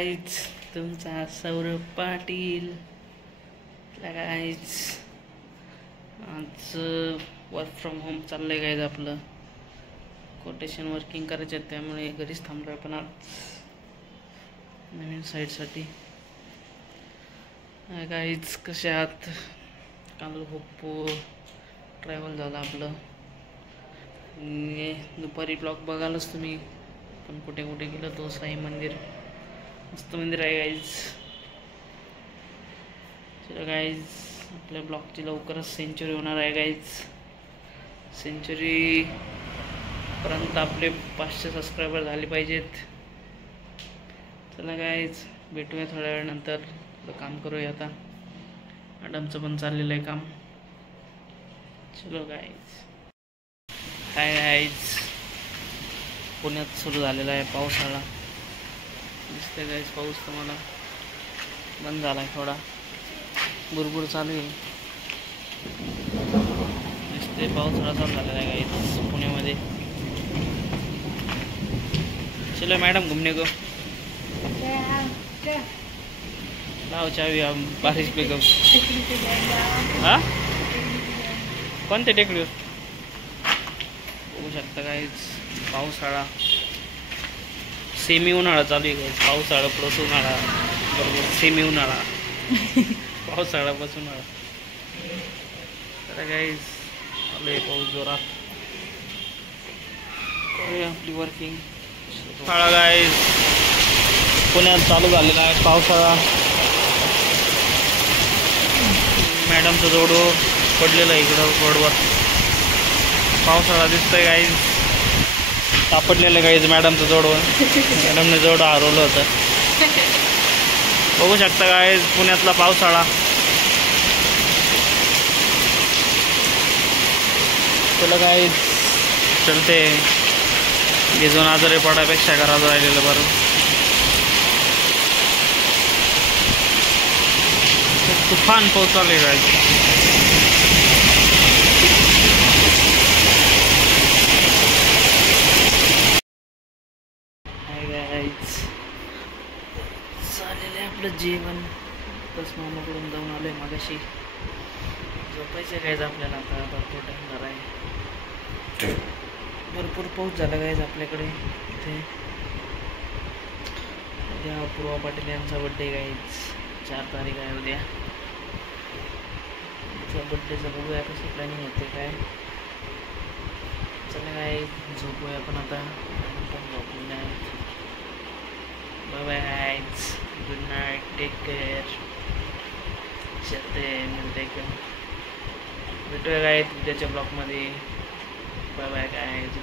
Guys तुमचा Saurabh Patil. Guys आज work from home चाललंय गाईज. आपलं कोटेशन वर्किंग करायचं आहे त्यामुळे घरीच थांबलो आपण आज नवीन साईटसाठी. गाईज कसे आहात? काल खूप ट्रॅव्हल झालं आपलं. दुपारी ब्लॉग बघालच तुम्ही, पण कुठे कुठे गेलो तो साई मंदिर, मस्त मंदिर आहे गाईज. चला गाईज, आपल्या ब्लॉगची लवकरच सेंचुरी होणार आहे गाईज. सेंचुरी पर्यंत आपले 500 सबस्क्रायबर झाले पाहिजेत. चला गाईज, भेटूया थोड्या वेळानंतर. काम करूया आता. मॅडमचं पण चाललेलं आहे काम. चलो गाईज. हाय गाईज, पुण्यात सुरू झालेला आहे पावसाळा. दिसते गाईज पाऊस तुम्हाला. बंद झाला आहे थोडा, बुरबुर चालू आहे. दिसते पावसाळा चालू झालेला आहे गाईज पुण्यामध्ये. चलो मैडम घूमने को. लाओ चावी, बारिश पे गो. हाँ, कोणत्या टेकडीवर? बघू शकता गाईज पावसाळा, सेमी उन्हाळा चालू आहे गाईज. पावसाळा प्लस उन्हाळा बरोबर सेमी उन्हाळा. पावसाळा प्लस उन्हाळा. तर गाईज आलोय पाऊस जोरात. करूया आपली वर्किंग. पावसाळा गाईज पुण्यात चालू झालेला आहे पावसाळा. मॅडमचं जोडो पडलेलं आहे इकडं रोडवर. पावसाळा दिसतोय गाईज, सापडलेलं गाईज मॅडमचं जोडवं. मॅडमने जोडं हरवलं होतं. बघू शकता गाईज पुण्यातला पावसाळा. चला गाईज चलते. भिजून आजारी पडायपेक्षा घरात राहिलेलं बरं. तुफान पाऊस चालू आहे गाईज. चालेलं आहे आपलं जेवण. तस मामाकडून जाऊन आलोय मागाशी. झोपायचं गायचं आपल्याला आता. भरपूर टाईम झाला आहे. भरपूर पाऊस झाला गायचं आपल्याकडे इथे. उद्या पूर्वा पाटील यांचा बड्डे गायच. 4 तारीख आहे उद्या. तिचा बड्डेचं बघूया कसं प्लॅनिंग होते काय. चला काय झोपूया आपण आता. पण झोपली नाही. Bye bye guys, good night, take care. चलते मिळते का, भेटूया गाईज उद्याच्या ब्लॉगमध्ये. Bye bye guys.